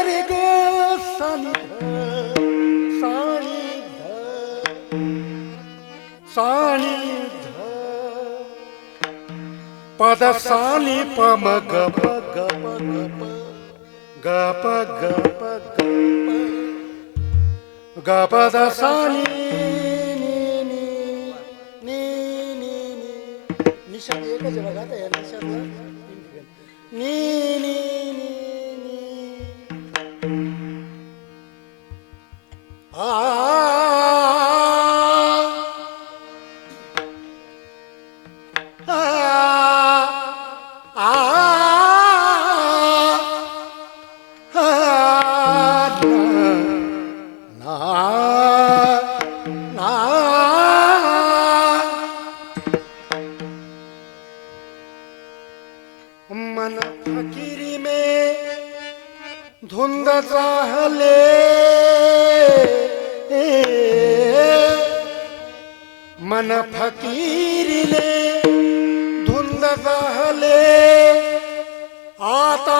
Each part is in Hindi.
रे ग सानी ध सानी ध सानी ध पद सानी प म ग प ग प ग प ग प ग प ग ग प द सानी नी नी नी नी नी निशाण एकच आहे बघा आता या मन फकीरीले धुंद चाहले आता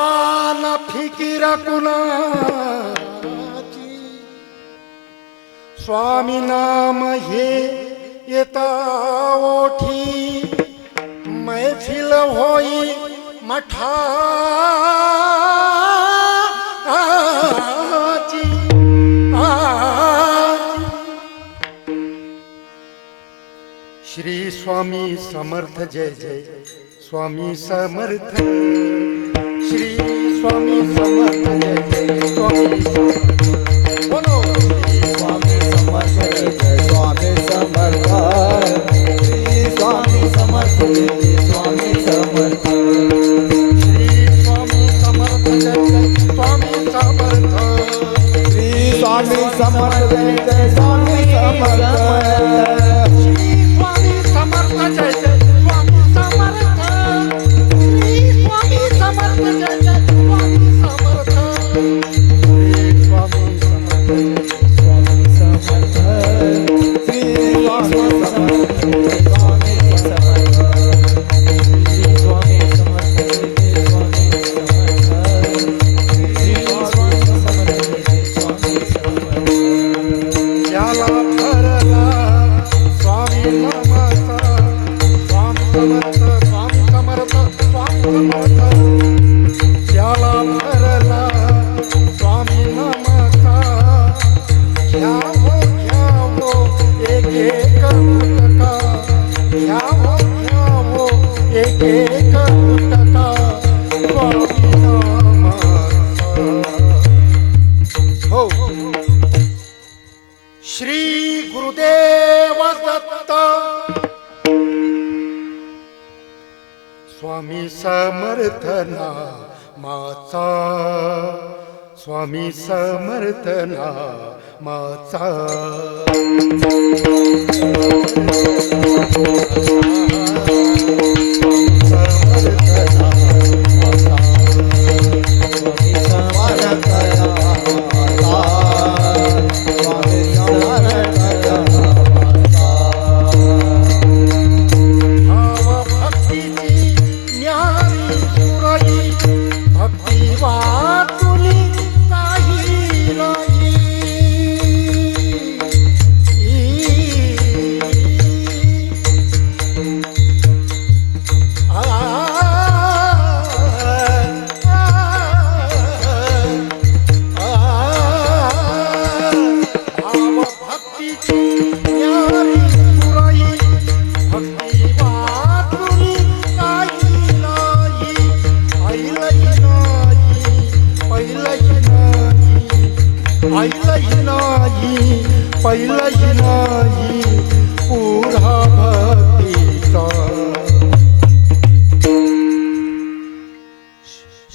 न फिकिर कुणाची स्वामी नाम हे येता ओठी मैफिल होई मठाची स्वामी समर्थ जय जय। स्वामी समर्थ। श्री स्वामी समर्थ जय जय। स्वामी समर्थ। बोलो। स्वामी समर्थ जय स्वामी समर्थ। श्री स्वामी समर्थ जय। स्वामी समर्थ। श्री स्वामी समर्थ जय जय। स्वामी समर्थ। श्री स्वामी समर्थ जय जय। स्वामी समर्थ। श्री गुरुदेव दत्त स्वामी समर्थना माचा। स्वामी समर्थना माचा।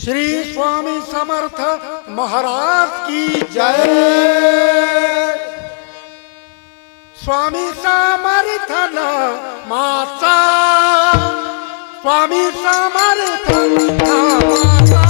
श्री स्वामी समर्थ महाराज की जय। स्वामी समर्थन माता। स्वामी समर्थ माता।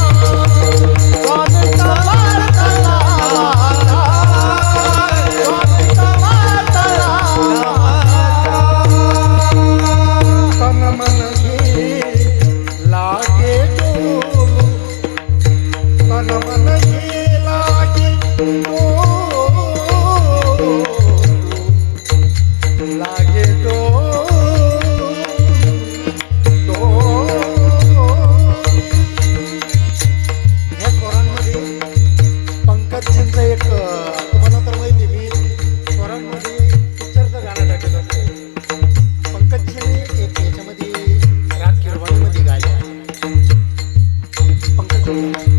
thank you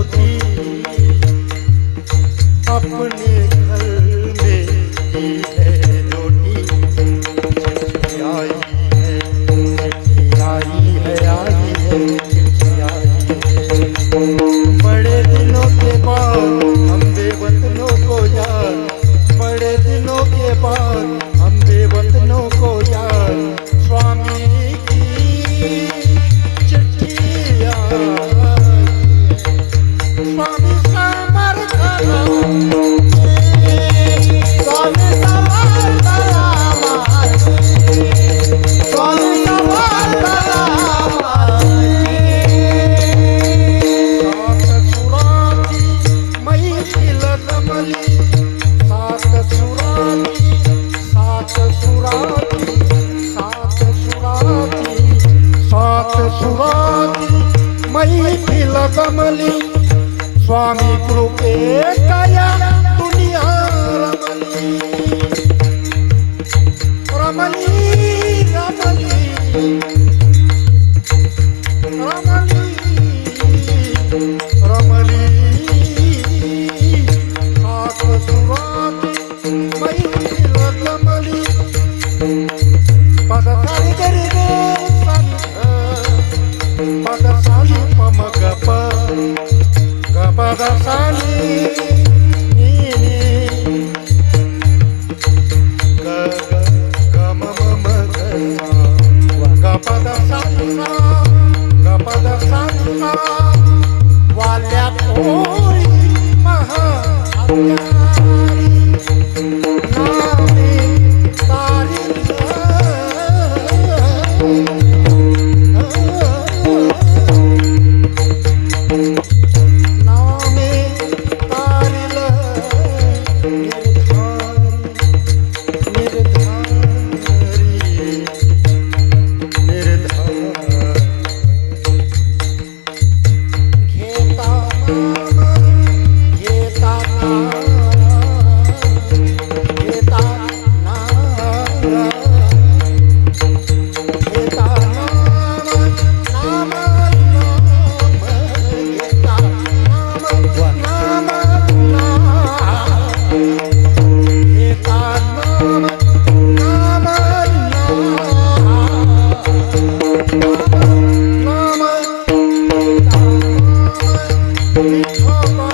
ज्योति अपने घर में की है रोटी। आई है आई है आई है आई है। बड़े दिनों के बाद हम बेवतनों को यार बड़े दिनों के बाद Pada hari ini. Oh, my.